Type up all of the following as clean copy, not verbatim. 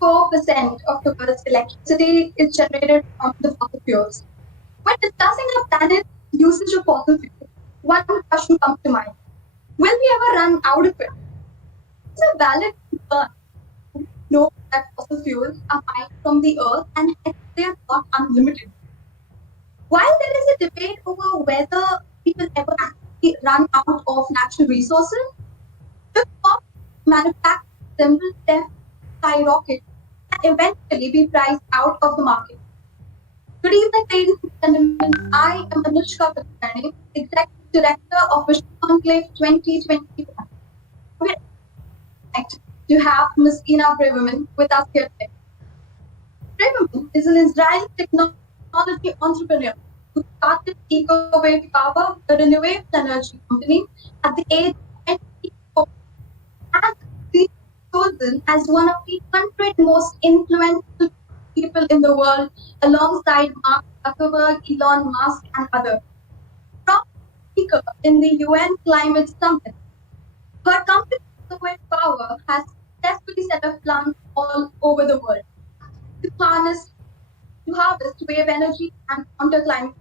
4% of the world's electricity is generated from the fossil fuels. When discussing our planet's usage of fossil fuels, one question comes to mind. Will we ever run out of it? It's a valid concern. We know that fossil fuels are mined from the earth and hence they are not unlimited. While there is a debate over whether we will ever actually run out of natural resources, the cost to manufacture simple steps skyrocket and eventually be priced out of the market. Good evening, ladies and gentlemen. I am Anushka Kulkarni, Executive Director of VishwaConclave 2021. We're excited to have Ms. Inna Braverman with us here today. Braverman is an Israeli technology entrepreneur who started EcoWave Power, a renewable energy company, at the age of 24 and is chosen as one of the 100 most influential people in the world, alongside Mark Zuckerberg, Elon Musk, and others. Top speaker in the UN Climate Summit, her company, EcoWave Power, has successfully set up plants all over the world to harvest wave energy and counter climate.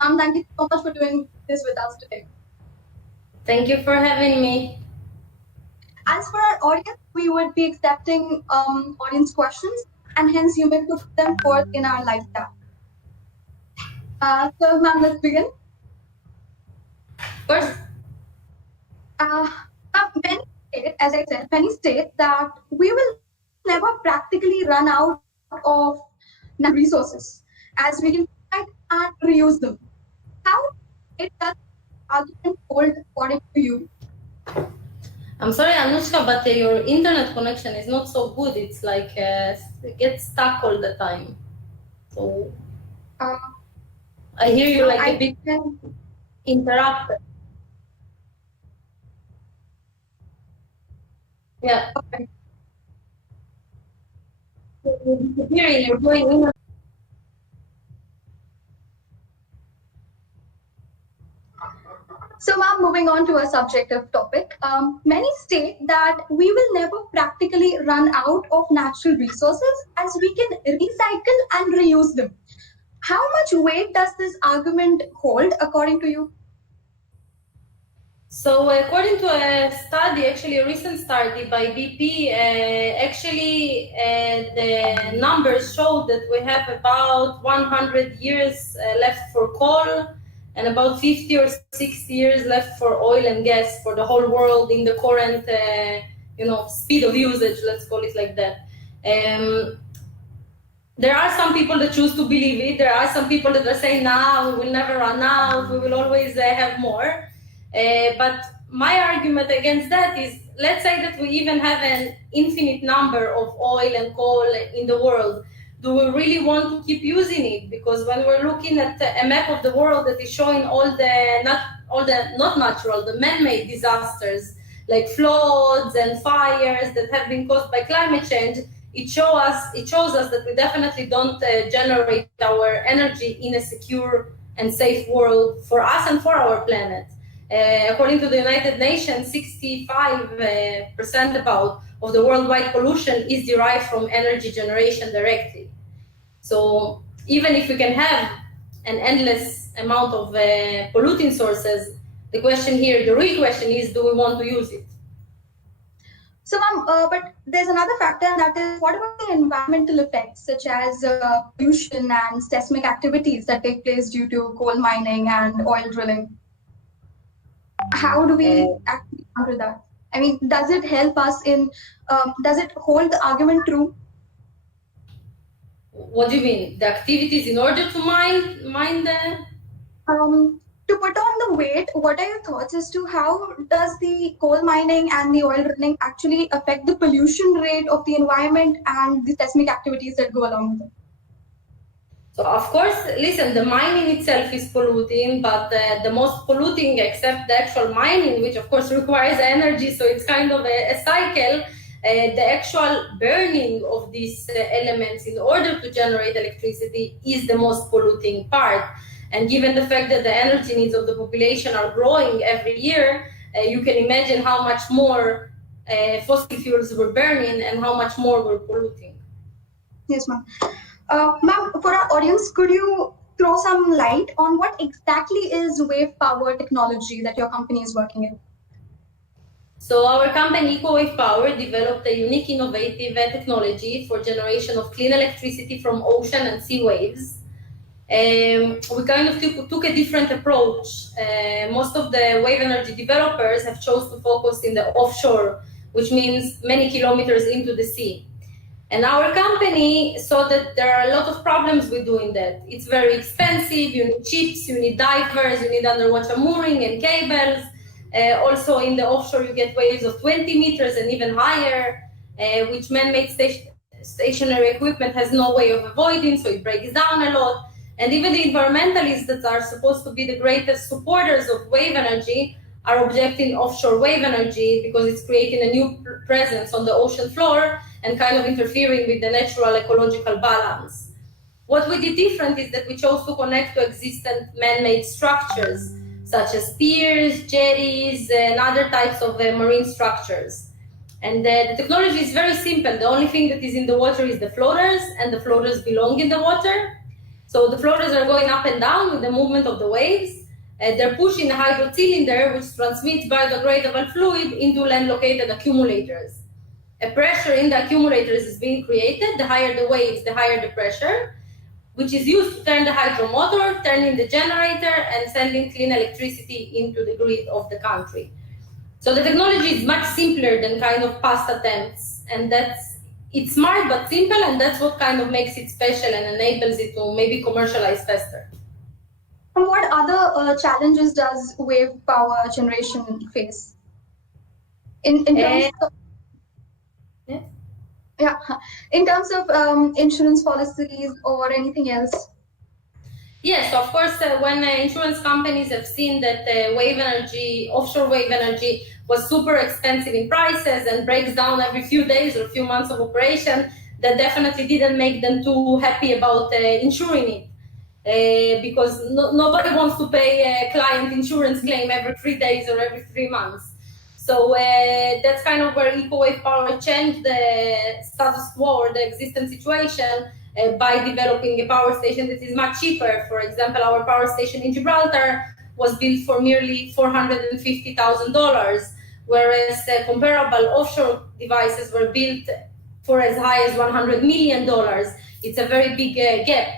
Thank you so much for doing this with us today. Thank you for having me. As for our audience, we would be accepting audience questions, and hence you may put them forth in our live chat. So, ma'am, let's begin. Of course. Many state that we will never practically run out of natural resources, as we can find and reuse them. How it does argument hold according to you? I'm sorry, Anushka, but your internet connection is not so good. It's like it gets stuck all the time. So I hear you like a bit interrupted. Yeah. Okay. You're going in. So, ma'am, moving on to a subjective topic, many state that we will never practically run out of natural resources as we can recycle and reuse them. How much weight does this argument hold according to you? So according to a study, actually a recent study by BP, the numbers show that we have about 100 years left for coal and about 50 or 60 years left for oil and gas for the whole world in the current, speed of usage, let's call it like that. There are some people that choose to believe it. There are some people that are saying, we will never run out, we will always have more. But my argument against that is, let's say that we even have an infinite number of oil and coal in the world. Do we really want to keep using it? Because when we're looking at a map of the world that is showing the man-made disasters like floods and fires that have been caused by climate change, it shows us that we definitely don't generate our energy in a secure and safe world for us and for our planet. According to the United Nations, 65% of the worldwide pollution is derived from energy generation directly. So even if we can have an endless amount of polluting sources, the real question is, do we want to use it? So, ma'am, but there's another factor, and that is, what about the environmental effects, such as pollution and seismic activities that take place due to coal mining and oil drilling? How do we actually counter that? I mean, does it help us does it hold the argument true? What do you mean? The activities in order to mine the... To put on the weight, what are your thoughts as to how does the coal mining and the oil drilling actually affect the pollution rate of the environment and the seismic activities that go along with it? So of course, listen, the mining itself is polluting, but the most polluting, except the actual mining, which of course requires energy, so it's kind of a cycle, the actual burning of these elements in order to generate electricity is the most polluting part. And given the fact that the energy needs of the population are growing every year, you can imagine how much more fossil fuels we're burning and how much more we're polluting. Yes, ma'am. Ma'am, for our audience, could you throw some light on what exactly is wave power technology that your company is working in? So our company, EcoWave Power, developed a unique, innovative technology for generation of clean electricity from ocean and sea waves. We kind of took a different approach. Most of the wave energy developers have chose to focus in the offshore, which means many kilometers into the sea. And our company saw that there are a lot of problems with doing that. It's very expensive, you need ships, you need divers, you need underwater mooring and cables. Also in the offshore, you get waves of 20 meters and even higher, which man-made stationary equipment has no way of avoiding, so it breaks down a lot. And even the environmentalists that are supposed to be the greatest supporters of wave energy are objecting offshore wave energy because it's creating a new presence on the ocean floor and kind of interfering with the natural ecological balance. What we did different is that we chose to connect to existing man-made structures, such as piers, jetties, and other types of marine structures. And the technology is very simple. The only thing that is in the water is the floaters, and the floaters belong in the water. So the floaters are going up and down with the movement of the waves. They're pushing a hydro cylinder, which transmits biodegradable fluid into land-located accumulators. A pressure in the accumulators is being created. The higher the waves, the higher the pressure, which is used to turn the hydro motor, turning the generator, and sending clean electricity into the grid of the country. So the technology is much simpler than kind of past attempts, and it's smart but simple, and that's what kind of makes it special and enables it to maybe commercialize faster. And what other challenges does wave power generation face? In terms of in terms of insurance policies or anything else? Yes, of course, when insurance companies have seen that wave energy, offshore wave energy, was super expensive in prices and breaks down every few days or few months of operation, that definitely didn't make them too happy about insuring it. Because nobody wants to pay a client insurance claim every 3 days or every 3 months. So that's kind of where EcoWave Power changed the status quo or the existing situation by developing a power station that is much cheaper. For example, our power station in Gibraltar was built for merely $450,000, whereas comparable offshore devices were built for as high as $100 million. It's a very big gap.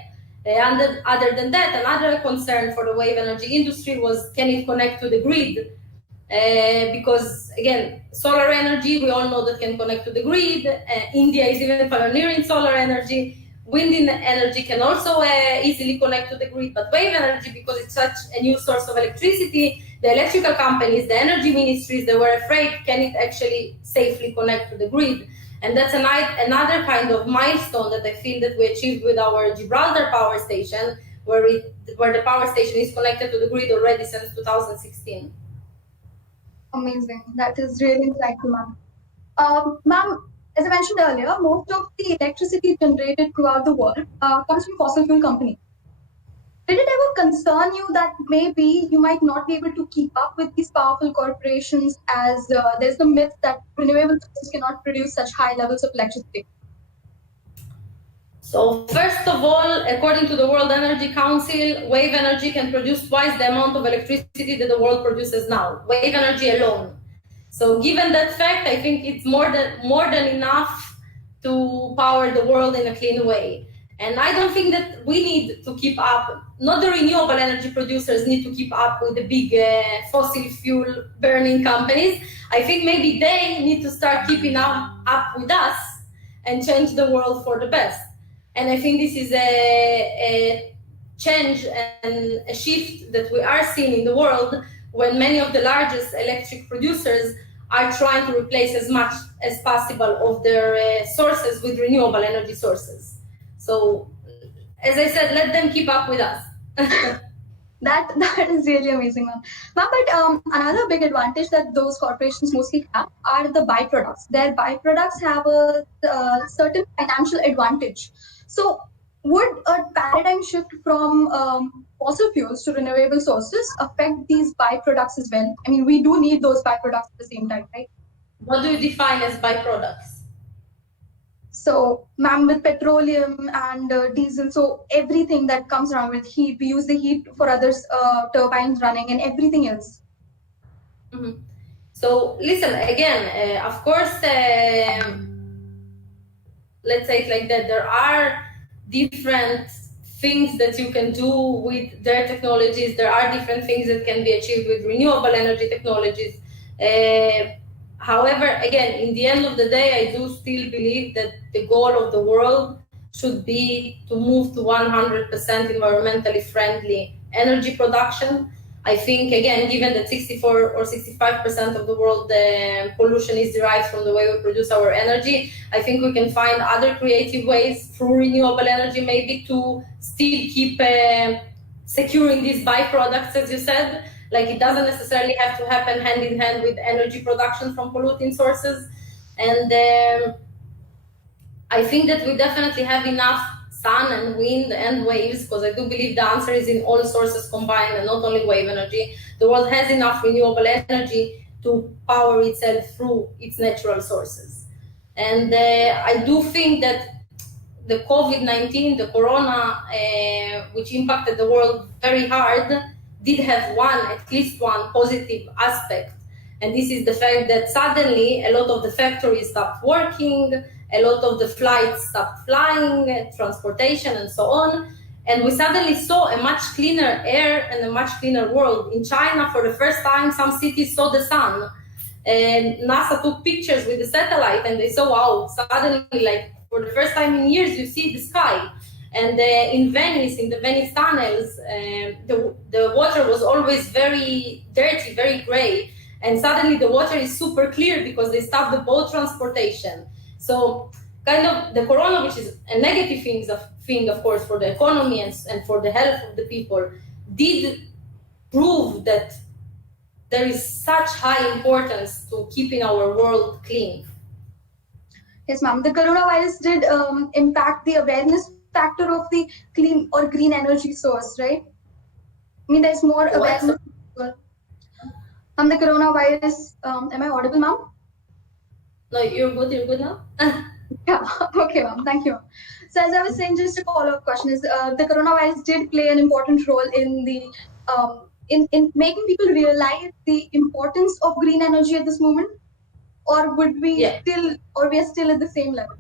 Other than that, another concern for the wave energy industry was, can it connect to the grid? Because again, solar energy, we all know that can connect to the grid. India is even pioneering solar energy. Wind energy can also easily connect to the grid, but wave energy, because it's such a new source of electricity, the electrical companies, the energy ministries, they were afraid, can it actually safely connect to the grid? And that's another kind of milestone that I feel that we achieved with our Gibraltar power station, where the power station is connected to the grid already since 2016. Amazing. That is really insightful, ma'am. Ma'am, as I mentioned earlier, most of the electricity generated throughout the world comes from fossil fuel companies. Did it ever concern you that maybe you might not be able to keep up with these powerful corporations, as there's the myth that renewable sources cannot produce such high levels of electricity? So first of all, according to the World Energy Council, wave energy can produce twice the amount of electricity that the world produces now, wave energy alone. So given that fact, I think it's more than enough to power the world in a clean way. And I don't think that we need to keep up, not the renewable energy producers need to keep up with the big fossil fuel burning companies. I think maybe they need to start keeping up with us and change the world for the best. And I think this is a change and a shift that we are seeing in the world, when many of the largest electric producers are trying to replace as much as possible of their sources with renewable energy sources. So, as I said, let them keep up with us. That is really amazing, ma'am. Ma'am, but another big advantage that those corporations mostly have are the byproducts. Their byproducts have a certain financial advantage. So, would a paradigm shift from fossil fuels to renewable sources affect these byproducts as well? I mean, we do need those byproducts at the same time, right? What do you define as byproducts? So, ma'am, with petroleum and diesel, so everything that comes around with heat, we use the heat for others turbines running and everything else. Mhm. So listen again. Of course, let's say it like that. There are different things that you can do with their technologies. There are different things that can be achieved with renewable energy technologies. However, again, in the end of the day, I do still believe that the goal of the world should be to move to 100% environmentally friendly energy production. I think, again, given that 64 or 65% of the world pollution is derived from the way we produce our energy, I think we can find other creative ways through renewable energy maybe to still keep securing these byproducts, as you said. Like, it doesn't necessarily have to happen hand in hand with energy production from polluting sources. And I think that we definitely have enough sun and wind and waves, because I do believe the answer is in all sources combined and not only wave energy. The world has enough renewable energy to power itself through its natural sources. And I do think that the COVID-19, the corona, which impacted the world very hard, did have at least one positive aspect. And this is the fact that suddenly a lot of the factories stopped working, a lot of the flights stopped flying, transportation, and so on. And we suddenly saw a much cleaner air and a much cleaner world. In China, for the first time, some cities saw the sun. And NASA took pictures with the satellite, and they saw, wow, suddenly, like, for the first time in years, you see the sky. And in Venice, in the Venice tunnels, the water was always very dirty, very gray. And suddenly the water is super clear because they stopped the boat transportation. So kind of the corona, which is a negative thing, of course, for the economy and for the health of the people, did prove that there is such high importance to keeping our world clean. Yes, ma'am. The coronavirus did impact the awareness factor of the clean or green energy source, right? I mean, there's more awareness. The coronavirus, am I audible, ma'am? No, you're good now? Yeah, okay, ma'am. Thank you. So as I was saying, just a follow-up question is, the coronavirus did play an important role in the in making people realize the importance of green energy at this moment, or would we we are still at the same level?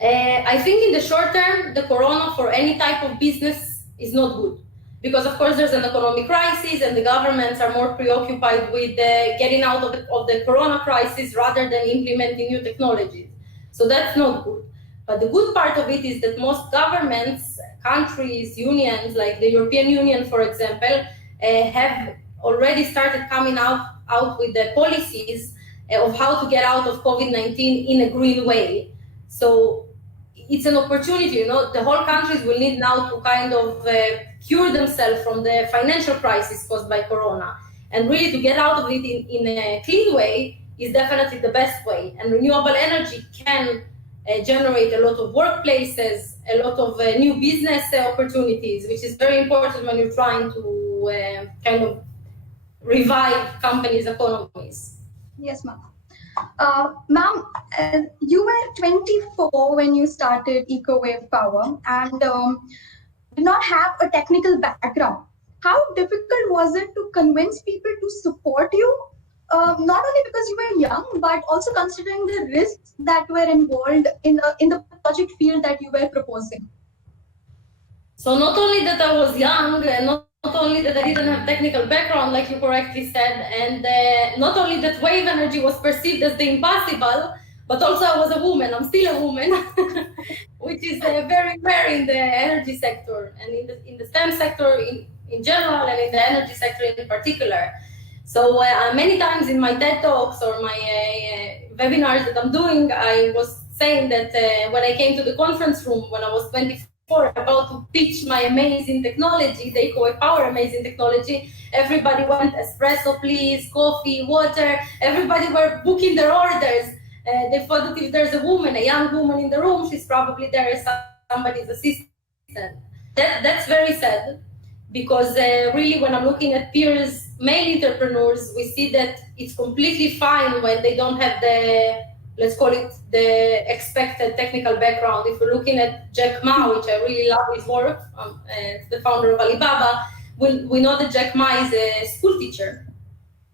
I think in the short term, the corona for any type of business is not good. Because, of course, there's an economic crisis and the governments are more preoccupied with getting out of the corona crisis rather than implementing new technologies. So that's not good. But the good part of it is that most governments, countries, unions, like the European Union, for example, have already started coming out with the policies of how to get out of COVID-19 in a green way. So it's an opportunity, the whole countries will need now to kind of cure themselves from the financial crisis caused by corona. And really to get out of it in a clean way is definitely the best way. And renewable energy can generate a lot of workplaces, a lot of new business opportunities, which is very important when you're trying to kind of revive companies' economies. Yes, ma'am. Ma'am, you were 24 when you started EcoWave Power and did not have a technical background. How difficult was it to convince people to support you? Not only because you were young, but also considering the risks that were involved in the project field that you were proposing. So not only that I was young, and not only that I didn't have technical background, like you correctly said, and not only that wave energy was perceived as the impossible, but also I was a woman. I'm still a woman, which is very rare in the energy sector and in the STEM sector in general and in the energy sector in particular. So many times in my TED Talks or my webinars that I'm doing, I was saying that when I came to the conference room when I was 24, about to pitch my amazing technology, the EcoWave Power amazing technology, everybody went, espresso please, coffee, water, everybody were booking their orders. They thought that if there's a young woman in the room, she's probably there as somebody's assistant. That's very sad, because really when I'm looking at peers, male entrepreneurs, we see that it's completely fine when they don't have the let's call it the expected technical background. If we're looking at Jack Ma, which I really love his work, the founder of Alibaba, we know that Jack Ma is a school teacher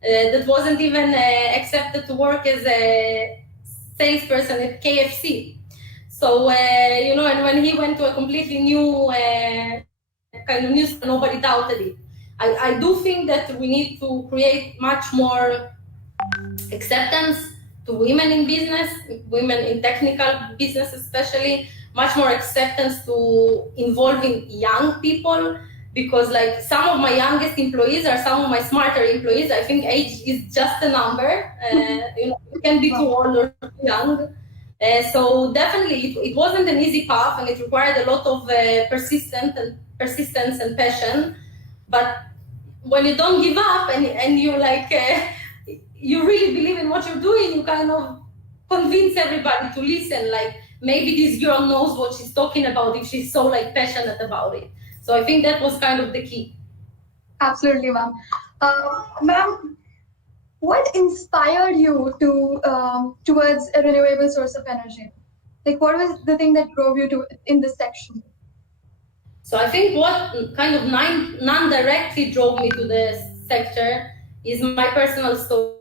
that wasn't even accepted to work as a salesperson at KFC. So, and when he went to a completely new kind of news, nobody doubted it. I do think that we need to create much more acceptance to women in business, women in technical business especially, much more acceptance to involving young people, because like some of my youngest employees are some of my smarter employees. I think age is just a number. You can be too old or too young. So definitely it wasn't an easy path, and it required a lot of persistence and passion. But when you don't give up and you like you really believe in what you're doing, you kind of convince everybody to listen. Like maybe this girl knows what she's talking about if she's so like passionate about it. So I think that was kind of the key. Absolutely, ma'am. Ma'am, what inspired you to towards a renewable source of energy? Like, what was the thing that drove you to in this section? So I think what kind of non-directly drove me to the sector is my personal story.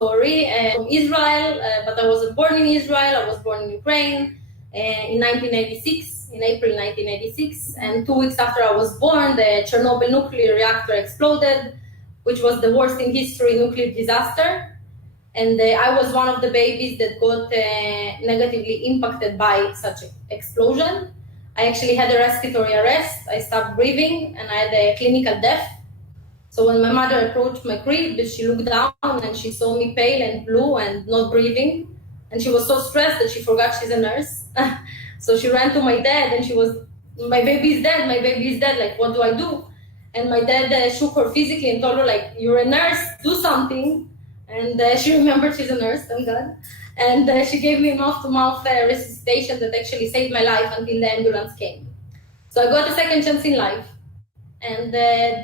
From Israel, but I wasn't born in Israel. I was born in Ukraine in 1986, in April 1986. And 2 weeks after I was born, the Chernobyl nuclear reactor exploded, which was the worst in history nuclear disaster. And I was one of the babies that got negatively impacted by such an explosion. I actually had a respiratory arrest. I stopped breathing, and I had a clinical death. So when my mother approached my crib, she looked down and she saw me pale and blue and not breathing. And she was so stressed that she forgot she's a nurse. So she ran to my dad and she was, my baby is dead, like, what do I do? And my dad shook her physically and told her, like, you're a nurse, do something. And she remembered she's a nurse, thank God. And she gave me mouth-to-mouth resuscitation that actually saved my life until the ambulance came. So I got a second chance in life. And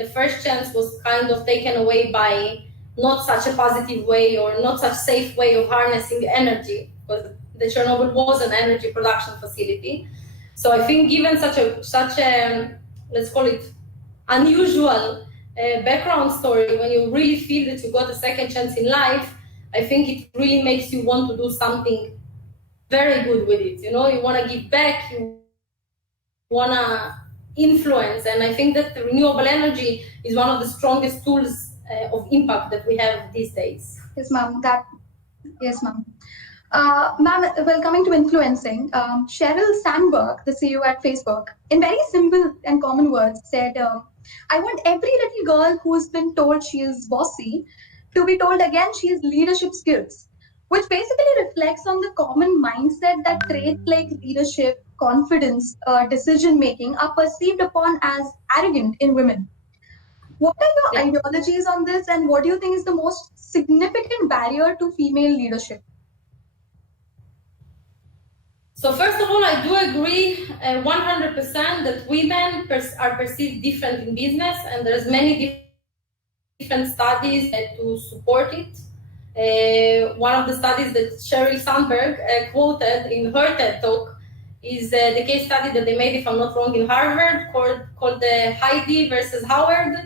the first chance was kind of taken away by not such a positive way or not such safe way of harnessing energy, because the Chernobyl was an energy production facility. So I think given such a let's call it unusual background story, when you really feel that you got a second chance in life, I think it really makes you want to do something very good with it. You want to give back, you want to influence, and I think that the renewable energy is one of the strongest tools of impact that we have these days. Yes, ma'am. Yes, ma'am. Ma'am, well, coming to influencing, Sheryl Sandberg, the CEO at Facebook, in very simple and common words, said, I want every little girl who's been told she is bossy to be told again she has leadership skills, which basically reflects on the common mindset that traits like leadership, confidence, decision-making are perceived upon as arrogant in women. What are your ideologies on this, and what do you think is the most significant barrier to female leadership? So first of all, I do agree 100% that women are perceived different in business, and there's many different studies to support it. One of the studies that Sheryl Sandberg quoted in her TED Talk is the case study that they made, if I'm not wrong, in Harvard called Heidi versus Howard.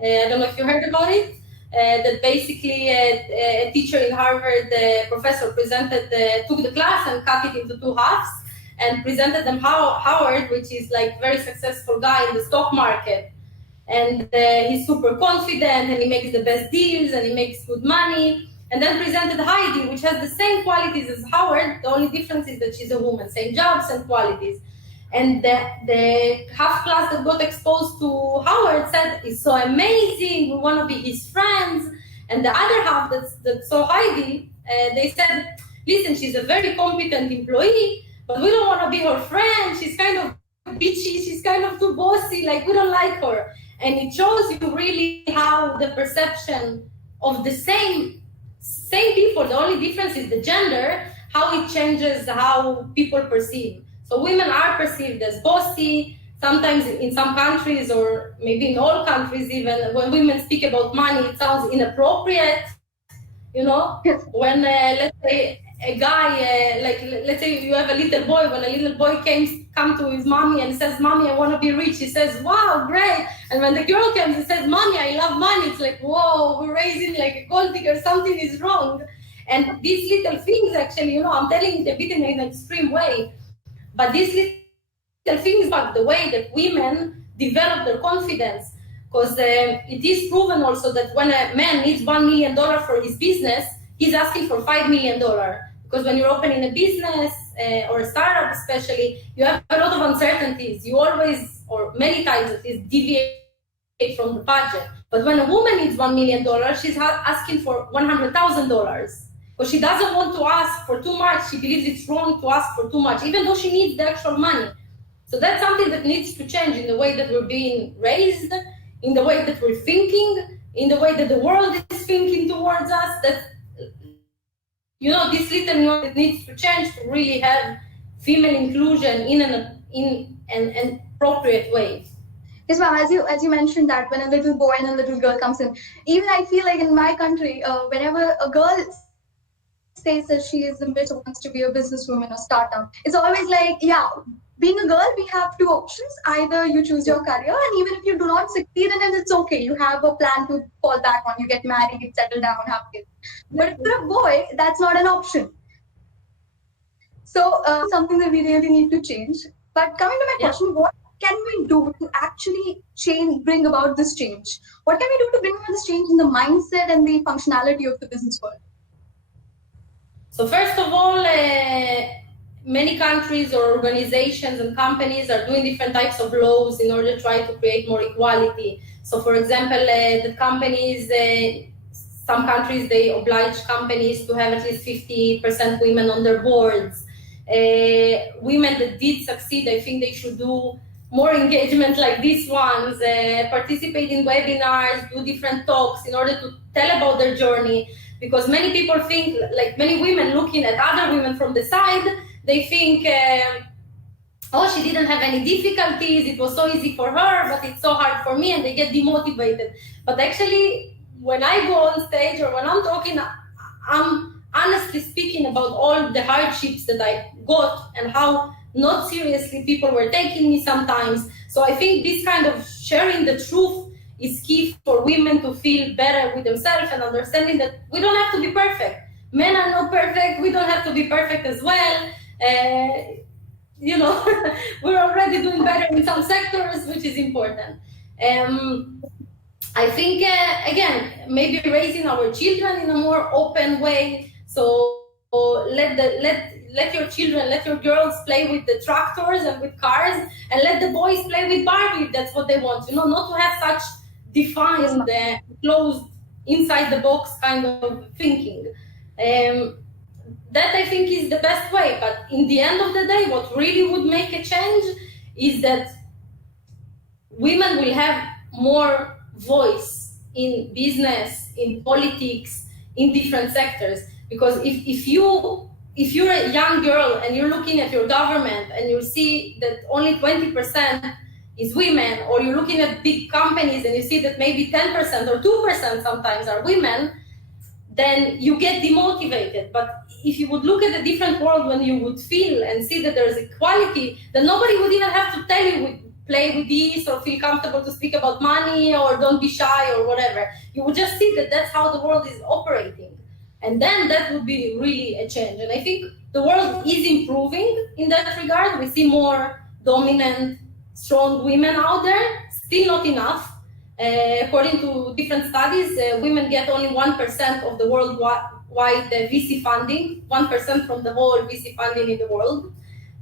I don't know if you heard about it. That basically a teacher in Harvard, professor, took the class and cut it into 2 halves and presented them Howard, which is like very successful guy in the stock market. And he's super confident and he makes the best deals and he makes good money. And then presented Heidi, which has the same qualities as Howard. The only difference is that she's a woman, same jobs and qualities. And the half class that got exposed to Howard said, it's so amazing, we want to be his friends. And the other half that saw Heidi, they said, listen, she's a very competent employee, but we don't want to be her friend. She's kind of bitchy, she's kind of too bossy, like we don't like her. And it shows you really how the perception of the same people, the only difference is the gender, how it changes how people perceive. So women are perceived as bossy. Sometimes in some countries, or maybe in all countries even, when women speak about money, it sounds inappropriate. When, let's say, a guy, like let's say you have a little boy, when a little boy come to his mommy and says, "Mommy, I want to be rich," he says, "Wow, great." And when the girl comes and says, "Mommy, I love money," it's like, whoa, we're raising like a gold digger, something is wrong. And these little things, actually, I'm telling it a bit in an extreme way, but these little things are the way that women develop their confidence. Because it is proven also that when a man needs $1 million for his business, he's asking for $5 million. Because when you're opening a business or a startup especially, you have a lot of uncertainties. You always, or many times at least, deviate from the budget. But when a woman needs $1 million, she's asking for $100,000. Because she doesn't want to ask for too much. She believes it's wrong to ask for too much, even though she needs the actual money. So that's something that needs to change in the way that we're being raised, in the way that we're thinking, in the way that the world is thinking towards us. That, this little nuance needs to change to really have female inclusion in an appropriate way. Yes, ma'am. As you mentioned that when a little boy and a little girl comes in, even I feel like in my country, whenever a girl says that she is ambitious, wants to be a businesswoman or startup, it's always like, yeah, being a girl, we have two options. Either you choose your career, and even if you do not succeed in it, it's okay. You have a plan to fall back on. You get married, settle down, have kids. But if you're a boy, that's not an option. So something that we really need to change. But coming to my question, what can we do to actually bring about this change? What can we do to bring about this change in the mindset and the functionality of the business world? So first of all, many countries or organizations and companies are doing different types of laws in order to try to create more equality. So for example, the companies, some countries, they oblige companies to have at least 50% women on their boards. Women that did succeed, I think they should do more engagement like these ones, participate in webinars, do different talks in order to tell about their journey. Because many people think, like many women looking at other women from the side, they think, oh, she didn't have any difficulties, it was so easy for her, but it's so hard for me, and they get demotivated. But actually, when I go on stage or when I'm talking, I'm honestly speaking about all the hardships that I got and how not seriously people were taking me sometimes. So I think this kind of sharing the truth is key for women to feel better with themselves and understanding that we don't have to be perfect. Men are not perfect, we don't have to be perfect as well. We're already doing better in some sectors, which is important. I think, again, maybe raising our children in a more open way. So let your children, let your girls play with the tractors and with cars, and let the boys play with Barbie if that's what they want. Not to have such defined, closed, inside the box kind of thinking. That I think is the best way. But in the end of the day, what really would make a change is that women will have more voice in business, in politics, in different sectors. Because if you're a young girl and you're looking at your government and you see that only 20% is women, or you're looking at big companies and you see that maybe 10% or 2% sometimes are women, then you get demotivated. But if you would look at a different world when you would feel and see that there's equality, then nobody would even have to tell you play with this or feel comfortable to speak about money or don't be shy or whatever. You would just see that that's how the world is operating. And then that would be really a change. And I think the world is improving in that regard. We see more dominant, strong women out there, still not enough. According to different studies, women get only 1% of the worldwide VC funding, 1% from the whole VC funding in the world,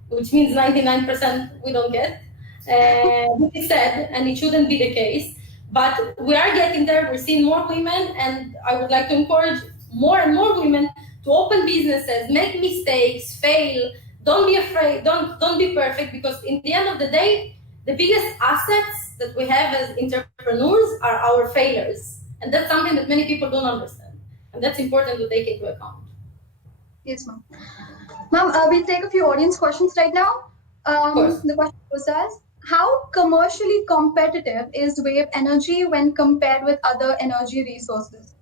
which means 99% we don't get. It's sad, and it shouldn't be the case. But we are getting there. We're seeing more women, and I would like to encourage more and more women to open businesses, make mistakes, fail. Don't be afraid. Don't be perfect, because in the end of the day, the biggest assets that we have as entrepreneurs are our failures. And that's something that many people don't understand. And that's important to take into account. Yes, ma'am. Ma'am, we'll take a few audience questions right now. The question was as, how commercially competitive is wave energy when compared with other energy resources?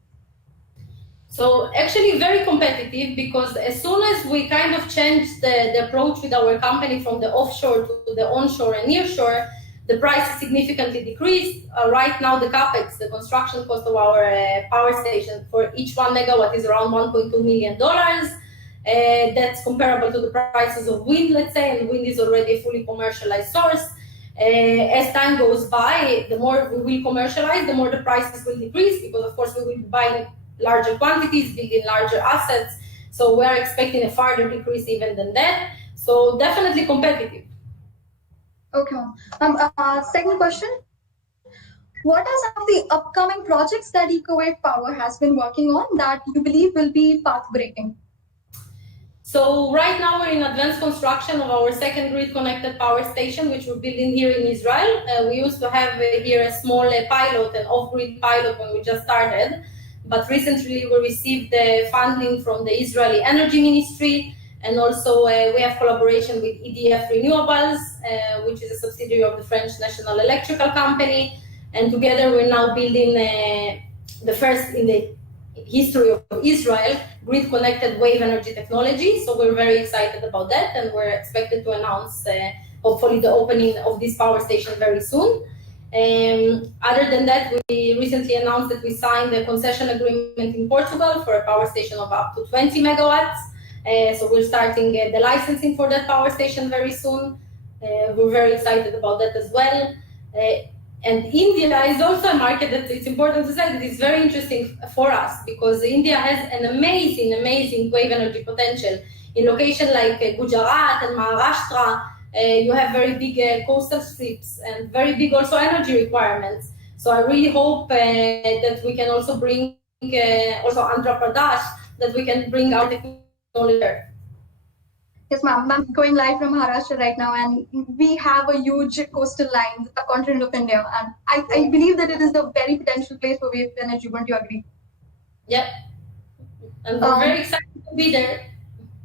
So actually very competitive, because as soon as we kind of changed the approach with our company from the offshore to the onshore and nearshore, the prices significantly decreased. Right now, the capex, the construction cost of our power station for each 1 megawatt is around $1.2 million. That's comparable to the prices of wind, let's say, and wind is already a fully commercialized source. As time goes by, the more we will commercialize, the more the prices will decrease, because of course we will be buying larger quantities, building larger assets. So we are expecting a further decrease even than that. So definitely competitive. Okay, second question. What are some of the upcoming projects that EcoWave Power has been working on that you believe will be path-breaking? So right now we're in advanced construction of our second grid-connected power station, which we're building here in Israel. We used to have here a small pilot, an off-grid pilot when we just started. But recently we received funding from the Israeli Energy Ministry, and also we have collaboration with EDF Renewables, which is a subsidiary of the French National Electrical Company. And together we're now building the first in the history of Israel grid-connected wave energy technology. So we're very excited about that, and we're expected to announce hopefully the opening of this power station very soon. Other than that, we recently announced that we signed a concession agreement in Portugal for a power station of up to 20 megawatts. So we're starting the licensing for that power station very soon. We're very excited about that as well. And India is also a market that it's important to say that is very interesting for us, because India has an amazing, amazing wave energy potential. In locations like Gujarat and Maharashtra, you have very big coastal strips and very big also energy requirements. So I really hope that we can also bring also Andhra Pradesh, that we can bring our technology there. Yes, ma'am. I'm going live from Maharashtra right now, and we have a huge coastal line, the continent of India. And I believe that it is a very potential place for wave energy. Wouldn't you agree? Yep. And we're very excited to be there.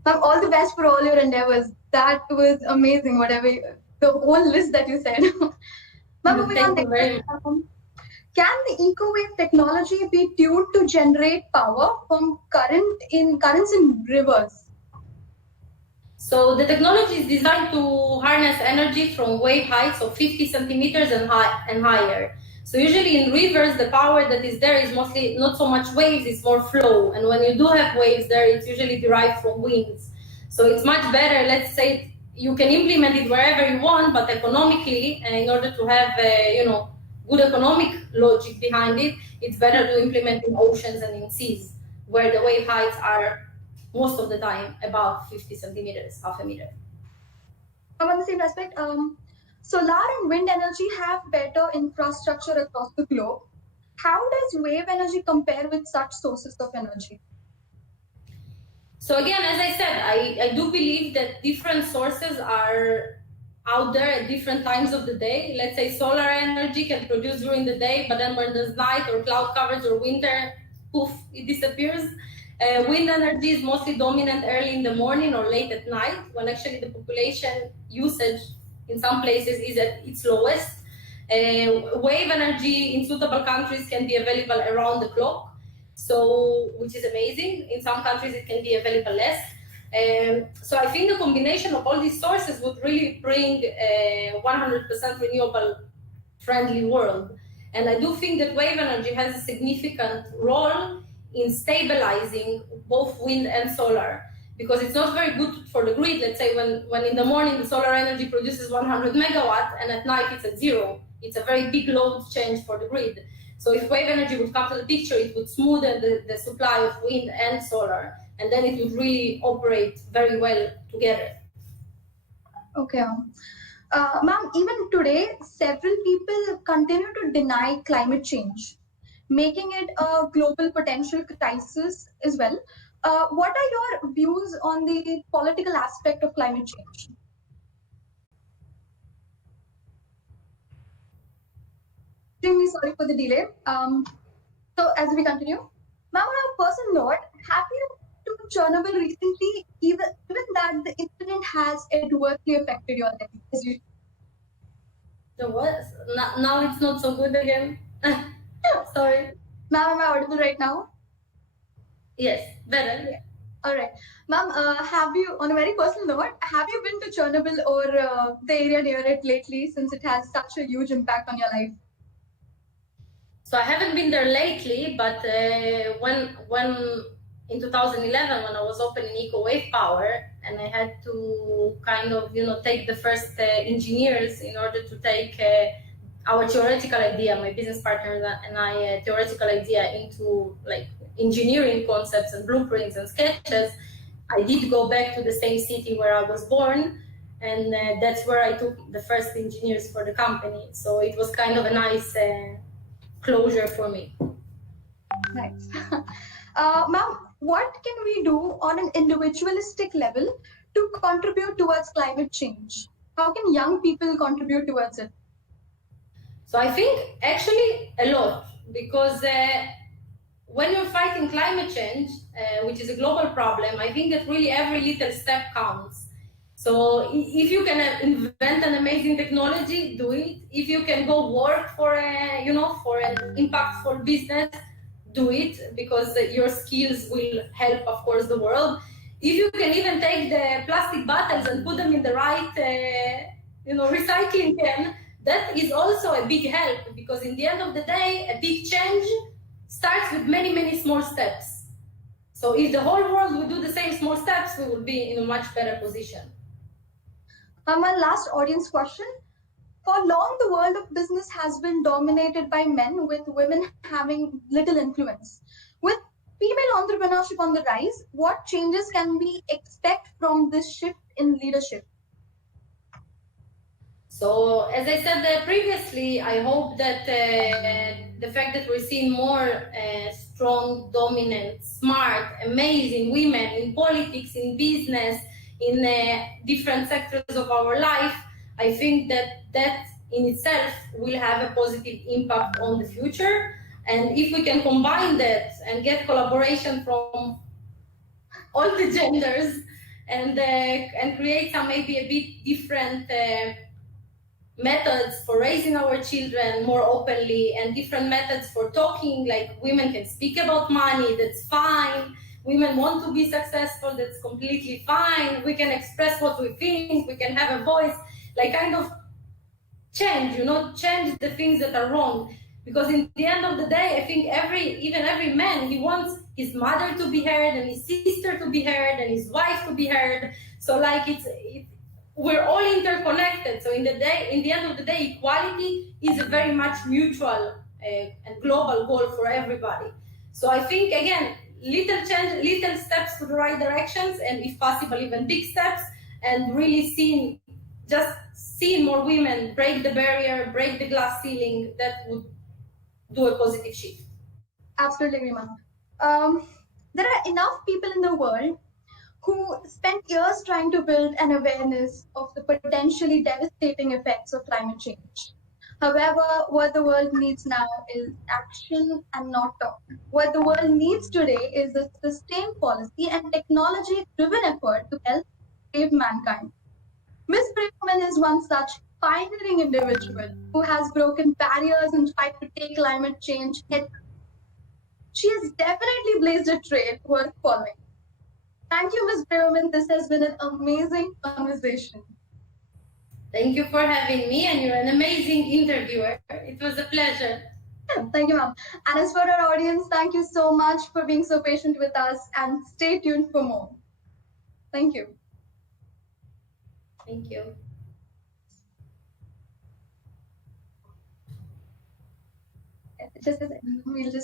Ma'am, all the best for all your endeavors. That was amazing, the whole list that you said. Ma'am, moving on. Can the EcoWave technology be tuned to generate power from currents in rivers? So the technology is designed to harness energy from wave heights of 50 centimeters and higher. So usually in rivers, the power that is there is mostly not so much waves, it's more flow. And when you do have waves there, it's usually derived from winds. So it's much better, let's say, you can implement it wherever you want, but economically, in order to have, good economic logic behind it, it's better to implement in oceans and in seas, where the wave heights are most of the time about 50 centimeters, half a meter. On the same aspect, solar and wind energy have better infrastructure across the globe. How does wave energy compare with such sources of energy? So again, as I said, I do believe that different sources are out there at different times of the day. Let's say solar energy can produce during the day, but then when there's night or cloud coverage or winter, poof, it disappears. Wind energy is mostly dominant early in the morning or late at night, when actually the population usage in some places is at its lowest. Wave energy in suitable countries can be available around the clock, so which is amazing. In some countries it can be available less. So I think the combination of all these sources would really bring a 100% renewable friendly world. And I do think that wave energy has a significant role in stabilizing both wind and solar, because it's not very good for the grid. Let's say when in the morning the solar energy produces 100 megawatt and at night it's at zero, it's a very big load change for the grid. So if wave energy would come to the picture, it would smoothen the supply of wind and solar, and then it would really operate very well together. Okay. Ma'am, even today, several people continue to deny climate change, making it a global potential crisis as well. What are your views on the political aspect of climate change? Extremely sorry for the delay. So as we continue, ma'am, on a personal note, have you been to Chernobyl recently? Even that the incident has adversely affected your life. So what? Now it's not so good again. Sorry. Ma'am, am I audible right now? Yes, better. Yeah. All right. Ma'am, have you, on a very personal note, have you been to Chernobyl or the area near it lately since it has such a huge impact on your life? So I haven't been there lately, but when in 2011 when I was opening EcoWave Power, and I had to kind of take the first engineers in order to take our theoretical idea, my business partner and I theoretical idea into like engineering concepts and blueprints and sketches. I did go back to the same city where I was born, and that's where I took the first engineers for the company. So it was kind of a nice closure for me. Nice. Ma'am, what can we do on an individualistic level to contribute towards climate change? How can young people contribute towards it? So I think actually a lot, because when you're fighting climate change, which is a global problem, I think that really every little step counts. So if you can invent an amazing technology, do it. If you can go work for for an impactful business, do it, because your skills will help, of course, the world. If you can even take the plastic bottles and put them in the right, recycling can, that is also a big help, because in the end of the day, a big change starts with many, many small steps. So if the whole world would do the same small steps, we would be in a much better position. My last audience question. For long, the world of business has been dominated by men, with women having little influence. With female entrepreneurship on the rise, what changes can we expect from this shift in leadership? So, as I said previously, I hope that the fact that we're seeing more strong, dominant, smart, amazing women in politics, in business, in different sectors of our life, I think that that in itself will have a positive impact on the future. And if we can combine that and get collaboration from all the genders, and create some maybe a bit different methods for raising our children more openly, and different methods for talking, like women can speak about money, that's fine. Women want to be successful, that's completely fine. We can express what we think, we can have a voice, like kind of change the things that are wrong. Because in the end of the day, I think even every man, he wants his mother to be heard, and his sister to be heard, and his wife to be heard. So like we're all interconnected. So in the end of the day, equality is a very much mutual and global goal for everybody. So I think again, little change, little steps to the right directions, and if possible, even big steps, and really seeing more women break the barrier, break the glass ceiling, that would do a positive shift. Absolutely, Rima. Um, there are enough people in the world who spent years trying to build an awareness of the potentially devastating effects of climate change. However, what the world needs now is action and not talk. What the world needs today is a sustained policy and technology driven effort to help save mankind. Miss Braverman is one such pioneering individual who has broken barriers and tried to take climate change head. She has definitely blazed a trail worth following. Thank you, Ms. Braverman. This has been an amazing conversation. Thank you for having me, and you're an amazing interviewer. It was a pleasure. Yeah, thank you, ma'am. And as for our audience, thank you so much for being so patient with us, and stay tuned for more. Thank you. Thank you. Just a second. We'll just